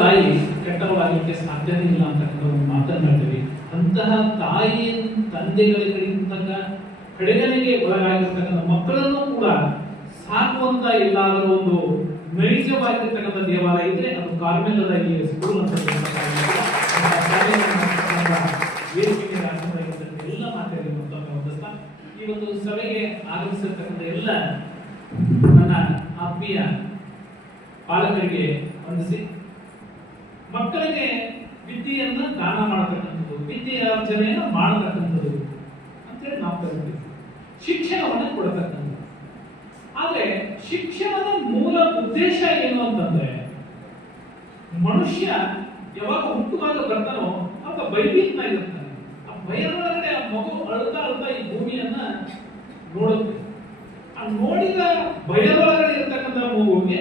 ತಾಯಿ ಕೆಟ್ಟವಳಾಗಲಿಕ್ಕೆ ಸಾಧ್ಯನೇ ಇಲ್ಲ ಅಂತಕ್ಕಂಥ ಒಂದು ಮಾತನ್ನು ಹೇಳ್ತೀವಿ. ಅಂತಹ ತಾಯಿ ತಂದೆಗಳಿಗಿಂತ ಕಡೆಗಳಿಗೆ ಒಳಗಾಗಿರ್ತಕ್ಕಂಥ ಮಕ್ಕಳನ್ನು ಕೂಡ ಸಾಕುವಂತ ಎಲ್ಲಾದರೂ ಒಂದು ನೈಜವಾಗಿರ್ತಕ್ಕಂಥ ದೇವಾಲಯ ಇದ್ರೆ ಅದು ಕಾರ್ಮೆಲ್ಲದಾಗಿ ಸ್ಕೂಲ್ ಎಲ್ಲ ಮಾತಾಡಿರುವಂತಹ ಈ ಒಂದು ಸಭೆಗೆ ಆಗಮಿಸಿರ್ತಕ್ಕಂಥ ಎಲ್ಲ ನನ್ನ ಆತ್ಮೀಯ ಪಾಲಕರಿಗೆ ವಂದಿಸಿ. ಮಕ್ಕಳಿಗೆ ವಿದ್ಯೆಯನ್ನ ದಾನ ಮಾಡತಕ್ಕಂಥದ್ದು ವಿದ್ಯೆಯ ಅರ್ಜನೆಯನ್ನು ಮಾಡತಕ್ಕಂಥದ್ದು ಅಂತೇಳಿ ನಾವು ಕರಿತೀವಿ. ಶಿಕ್ಷಣವನ್ನು ಕೊಡತಕ್ಕಂಥದ್ದು. ಆದರೆ ಶಿಕ್ಷಣದ ಮೂಲ ಉದ್ದೇಶ ಏನು ಅಂತಂದ್ರೆ, ಮನುಷ್ಯ ಯಾವಾಗ ಹುಟ್ಟುವಾಗ ಬರ್ತಾನೋ ಆಗ ಭಯಭೀತನ ಇರುತ್ತಾನೆ ಆ ಭಯದೊಳಗಡೆ ಆ ಮಗು ಅಳ್ತಾ ಅಳ್ತಾ ಈ ಭೂಮಿಯನ್ನ ನೋಡುತ್ತೆ. ಆ ನೋಡಿದ ಭಯದೊಳಗಡೆ ಇರ್ತಕ್ಕಂಥ ಮಗುವಿಗೆ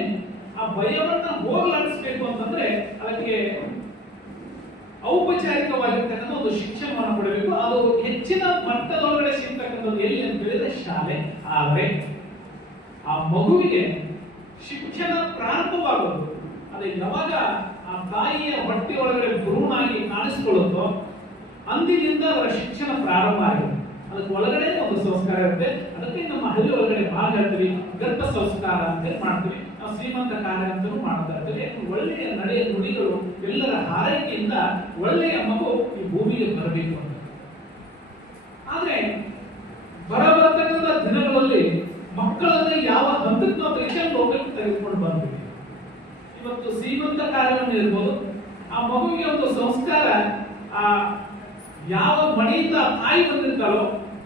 ಆ ಭಯವನ್ನ ಹೋಗ್ಲಾಡಿಸ್ಬೇಕು ಅಂತಂದ್ರೆ ಅದಕ್ಕೆ ಔಪಚಾರಿಕವಾಗಿರ್ತಕ್ಕಂಥ ಒಂದು ಶಿಕ್ಷಣವನ್ನು ಕೊಡಬೇಕು. ಅದು ಹೆಚ್ಚಿನ ಮಟ್ಟದೊಳಗಡೆ ಸಿಗ್ತಕ್ಕಂಥದ್ದು ಎಲ್ಲಿ ಅಂತ ಹೇಳಿದ್ರೆ ಶಾಲೆ. ಆದರೆ ಆ ಮಗುವಿಗೆ ಶಿಕ್ಷಣ ಪ್ರಾರಂಭವಾಗೋದು, ಅದೇ ಯಾವಾಗ ಆ ತಾಯಿಯ ಹೊಟ್ಟೆ ಒಳಗಡೆ ಭ್ರೂಣಾಗಿ ಕಾಣಿಸ್ಕೊಳ್ಳುತ್ತೋ, ಅಂದಿನಿಂದ ಅವರ ಶಿಕ್ಷಣ ಪ್ರಾರಂಭ ಆಗಿದೆ. ಅದಕ್ಕೆ ಒಳಗಡೆ ಒಂದು ಸಂಸ್ಕಾರ ಇರುತ್ತೆ. ಅದಕ್ಕೆ ನಮ್ಮ ಹಳ್ಳಿ ಒಳಗಡೆ ಭಾಗ ಹೇಳ್ತೀವಿ, ಗರ್ಭ ಸಂಸ್ಕಾರ ಅಂತ ಮಾಡ್ತೀವಿ. ನಾವು ಶ್ರೀಮಂತ ಕಾರ್ಯ ಅಂತಲೂ ಮಾಡ್ತಾ ಒಳ್ಳೆಯ ನಡೆಯ ನುಡಿಗಳು ಎಲ್ಲರ ಹಾರೈಕೆಯಿಂದ ಒಳ್ಳೆಯ ಮಗು ಈ ಭೂಮಿಗೆ ಬರಬೇಕು ಅಂತ. ಆದ್ರೆ ಬರಬರ್ತಕ್ಕಂಥ ದಿನಗಳಲ್ಲಿ ಮಕ್ಕಳನ್ನ ಯಾವ ಹಂತಕ್ಕೆ ನಾವು ಲೋಕಕ್ಕೆ ತೆಗೆದುಕೊಂಡು ಬಂದ್ವಿ ಇವತ್ತು ಶ್ರೀಮಂತ ಕಾರ್ಯವನ್ನು ಇರ್ಬೋದು ಆ ಮಗುವಿಗೆ ಒಂದು ಸಂಸ್ಕಾರ, ಆ ಯಾವ ಮನೆಯಿಂದ ತಾಯಿ ಬಂದಿರ್ತಾರೋ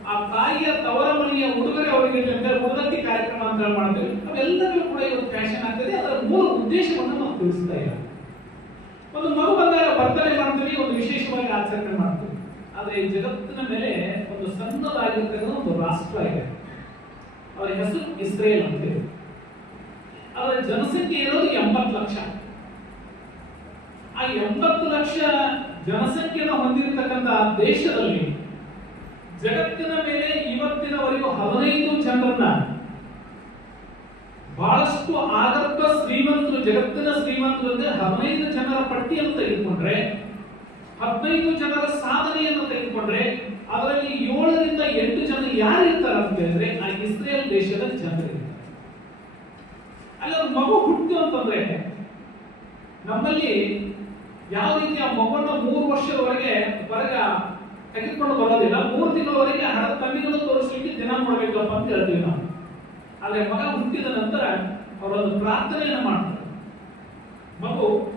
ಆ ತಾಯಿಯ ತವರ ಮನೆಯ ಉಡುಗೊರೆ ಅವರಿಗೆ ಉಡುಗತ್ತಿ ಕಾರ್ಯಕ್ರಮ ಅಂತ ಮಾಡ್ತೀವಿ. ಅವೆಲ್ಲದೂ ಕೂಡ ಇವತ್ತು ಫ್ಯಾಷನ್ ಆಗ್ತದೆ. ಅದರ ಮೂಲ ಉದ್ದೇಶವನ್ನು ನಾವು ತಿಳಿಸ್ತಾ ಇಲ್ಲ. ಒಂದು ಮಗು ಬಂದಾಗ ಬರ್ತಡೇ ಮಾಡ್ತೀವಿ, ಒಂದು ವಿಶೇಷವಾಗಿ ಆಚರಣೆ ಮಾಡ್ತೀವಿ. ಆದರೆ ಈ ಜಗತ್ತಿನ ಮೇಲೆ ಒಂದು ಸಣ್ಣದಾಗಿರ್ತಕ್ಕಂಥ ಒಂದು ರಾಷ್ಟ್ರ ಇದೆ. ಅವರ ಹೆಸರು ಇಸ್ರೇಲ್ ಅಂತ ಹೇಳಿ. ಅದರ ಜನಸಂಖ್ಯೆ ಇರೋದು ಎಂಬತ್ತು ಲಕ್ಷ. ಆ ಎಂಬತ್ತು ಲಕ್ಷ ಜನಸಂಖ್ಯೆಯನ್ನು ಹೊಂದಿರತಕ್ಕಂತ ದೇಶದಲ್ಲಿ ಜಗತ್ತಿನ ಮೇಲೆ ಇವತ್ತಿನವರೆಗೂ ಹದಿನೈದು ಜನರನ್ನ ಬಹಳಷ್ಟು ಆಗರ್ಭ ಶ್ರೀಮಂತರು, ಜಗತ್ತಿನ ಶ್ರೀಮಂತರು ಅಂದ್ರೆ ಹದಿನೈದು ಜನರ ಪಟ್ಟಿಯನ್ನು ತೆಗೆದುಕೊಂಡ್ರೆ, ಹದಿನೈದು ಜನರ ಸಾಧನೆಯನ್ನು ತೆಗೆದುಕೊಂಡ್ರೆ, ಅದರಲ್ಲಿ ಏಳರಿಂದ ಎಂಟು ಜನ ಯಾರು ಇರ್ತಾರೆ ಅಂತ ಹೇಳಿದ್ರೆ, ಆ ಇಸ್ರೇಲ್ ದೇಶದ ಜನರಿರ್ತಾರೆ. ಅಲ್ಲಿ ಅವ್ರ ಮಗು ಹುಟ್ಟು ಅಂತಂದ್ರೆ, ನಮ್ಮಲ್ಲಿ ಯಾವ ರೀತಿ ಆ ಮಗುವನ್ನ ಮೂರು ವರ್ಷದವರೆಗೆ ಹೊರಗ ತೆಗೆದುಕೊಂಡು ಬರೋದಿಲ್ಲ ಮೂರು ತಿಂಗಳವರೆಗೆ ಹಣದ ಕಮ್ಮಿಗಳು ತೋರಿಸ್ಲಿಕ್ಕೆ ದಿನ ಮಾಡ್ಬೇಕಪ್ಪ ಅಂತ ಹೇಳ್ತೀವಿ ನಾವು. ಆದರೆ ಮಗ ಹುಟ್ಟಿದ ನಂತರ ಅವರೊಂದು ಪ್ರಾರ್ಥನೆಯನ್ನು ಮಾಡ್ತಾರೆ. ಮಗು